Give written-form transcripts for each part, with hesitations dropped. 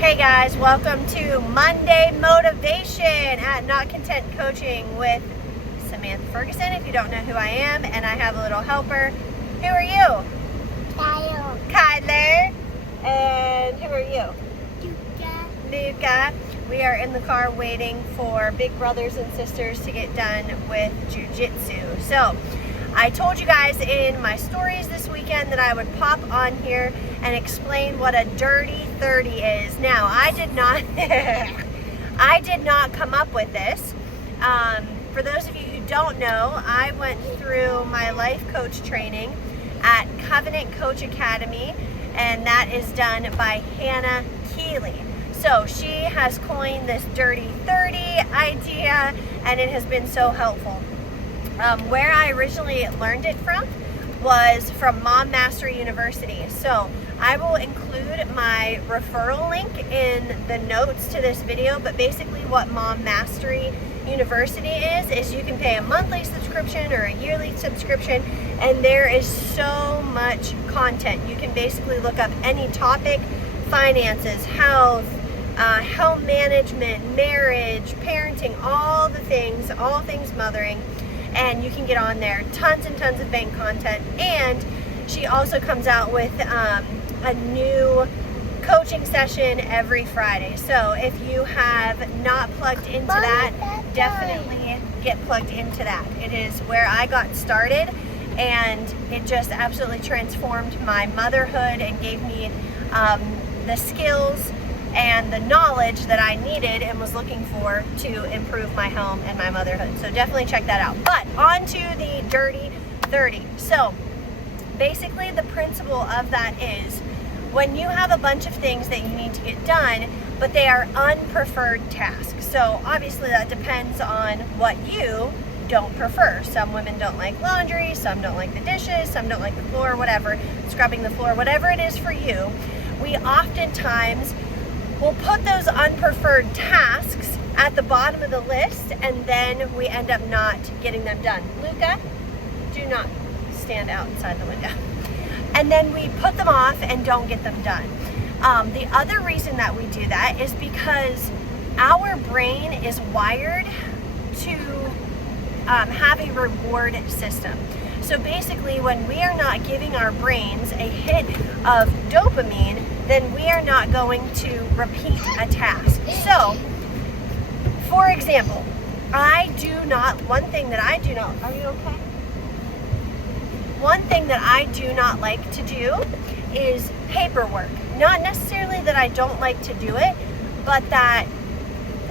Hey guys, welcome to Monday Motivation at Not Content Coaching with Samantha Ferguson, if you don't know who I am, and I have a little helper. Who are you? Kyle. Kyler. And who are you? Luca. Luca. We are in the car waiting for big brothers and sisters to get done with jiu-jitsu. So, I told you guys in my stories this weekend that I would pop on here and explain what a dirty 30 is. Now, I did not I did not come up with this. For those of you who don't know, I went through my life coach training at Covenant Coach Academy, and that is done by Hannah Keeley. So she has coined this dirty 30 idea, and it has been so helpful. Where I originally learned it from was from Mom Mastery University. So I will include my referral link in the notes to this video, but basically what Mom Mastery University is you can pay a monthly subscription or a yearly subscription, and there is so much content. You can basically look up any topic: finances, health, home management, marriage, parenting, all things mothering. And you can get on there. Tons and tons of bank content. And she also comes out with a new coaching session every Friday. So if you have not plugged into that, definitely get plugged into that. It is where I got started, and it just absolutely transformed my motherhood and gave me the skills and the knowledge that I needed and was looking for to improve my home and my motherhood. So definitely check that out. But on to the dirty 30. So basically the principle of that is when you have a bunch of things that you need to get done, but they are unpreferred tasks. So obviously that depends on what you don't prefer. Some women don't like laundry, some don't like the dishes, some don't like the floor, whatever, scrubbing the floor, whatever it is for you. We oftentimes we'll put those unpreferred tasks at the bottom of the list, and then we end up not getting them done. Luca, do not stand outside the window. And then we put them off and don't get them done. The other reason that we do that is because our brain is wired to have a reward system. So basically, when we are not giving our brains a hit of dopamine, then we are not going to repeat a task. So, for example, one thing that I do not, are you okay? One thing that I do not like to do is paperwork. Not necessarily that I don't like to do it, but that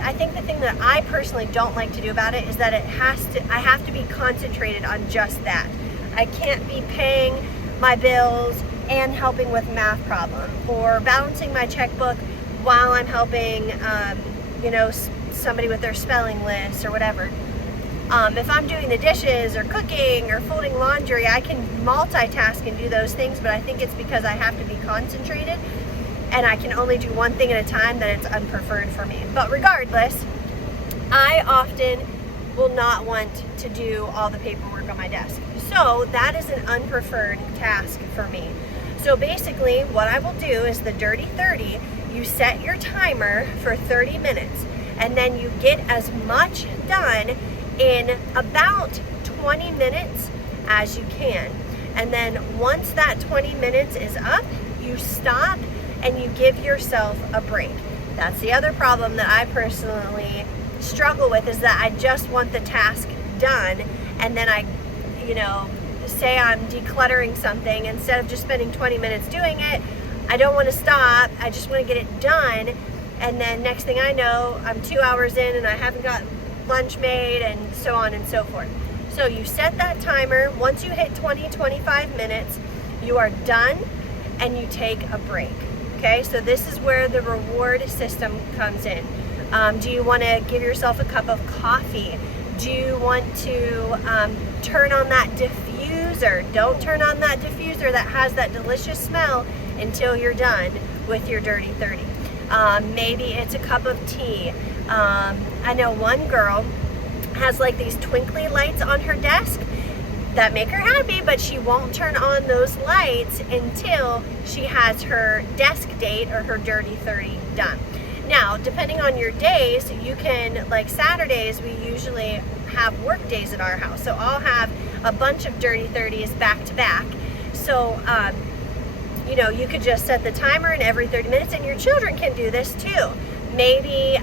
I think the thing that I personally don't like to do about it is that I have to be concentrated on just that. I can't be paying my bills and helping with math problem, or balancing my checkbook while I'm helping, somebody with their spelling list or whatever. If I'm doing the dishes or cooking or folding laundry, I can multitask and do those things, but I think it's because I have to be concentrated and I can only do one thing at a time that it's unpreferred for me. But regardless, I often will not want to do all the paperwork on my desk. So that is an unpreferred task for me. So basically what I will do is the dirty 30, you set your timer for 30 minutes and then you get as much done in about 20 minutes as you can. And then once that 20 minutes is up, you stop and you give yourself a break. That's the other problem that I personally struggle with, is that I just want the task done, and then I say I'm decluttering something, instead of just spending 20 minutes doing it, I don't want to stop, I just want to get it done, and then next thing I know, I'm 2 hours in and I haven't got lunch made, and so on and so forth. So you set that timer. Once you hit 20-25 minutes, you are done and you take a break. Okay, so this is where the reward system comes in. Do you want to give yourself a cup of coffee? Do you want to turn on that diffuser? Don't turn on that diffuser that has that delicious smell until you're done with your dirty 30. Maybe it's a cup of tea. I know one girl has like these twinkly lights on her desk that make her happy, but she won't turn on those lights until she has her desk date or her Dirty 30 done. Now, depending on your days, you can, like Saturdays, we usually have work days at our house. So I'll have a bunch of Dirty 30s back to back. So, you know, you could just set the timer and every 30 minutes, and your children can do this too. Maybe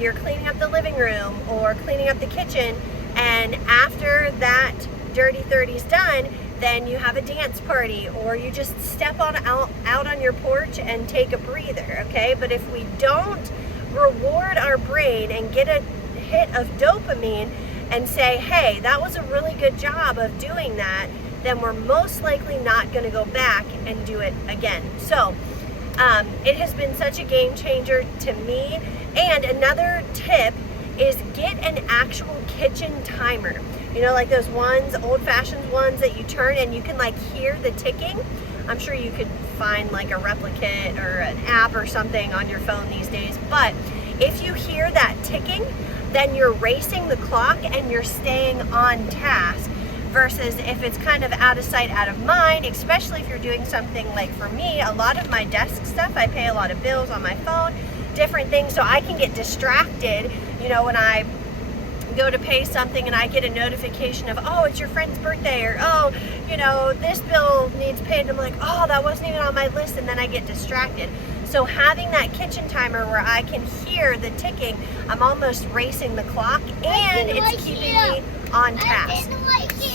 you're cleaning up the living room or cleaning up the kitchen, and after that Dirty 30's done, then you have a dance party, or you just step out on your porch and take a breather, okay? But if we don't reward our brain and get a hit of dopamine and say, hey, that was a really good job of doing that, then we're most likely not going to go back and do it again. So it has been such a game changer to me. And another tip is get an actual kitchen timer. You know, like those ones, old-fashioned ones that you turn and you can like hear the ticking. I'm sure you could find like a replicate or an app or something on your phone these days. But if you hear that ticking, then you're racing the clock and you're staying on task. Versus if it's kind of out of sight, out of mind, especially if you're doing something like, for me, a lot of my desk stuff, I pay a lot of bills on my phone, different things, so I can get distracted, you know, when I go to pay something and I get a notification of, oh, it's your friend's birthday, or, oh, you know, this bill needs paid, and I'm like, oh, that wasn't even on my list, and then I get distracted. So having that kitchen timer where I can hear the ticking, I'm almost racing the clock, and it's keeping me on task.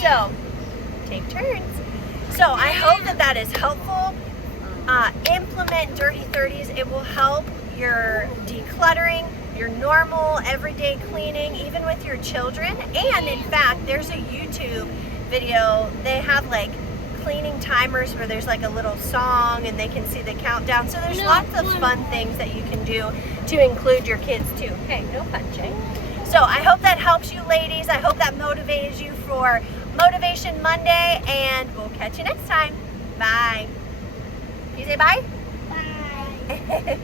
So, take turns. So I hope that that is helpful. Implement Dirty 30s. It will help your decluttering, your normal everyday cleaning, even with your children. And in fact, there's a YouTube video. They have like cleaning timers where there's like a little song and they can see the countdown. So there's lots of fun things that you can do to include your kids too. Hey, no punching. So I hope that helps you ladies. I hope that motivates you for Motivation Monday, and we'll catch you next time. Bye. You say bye? Bye.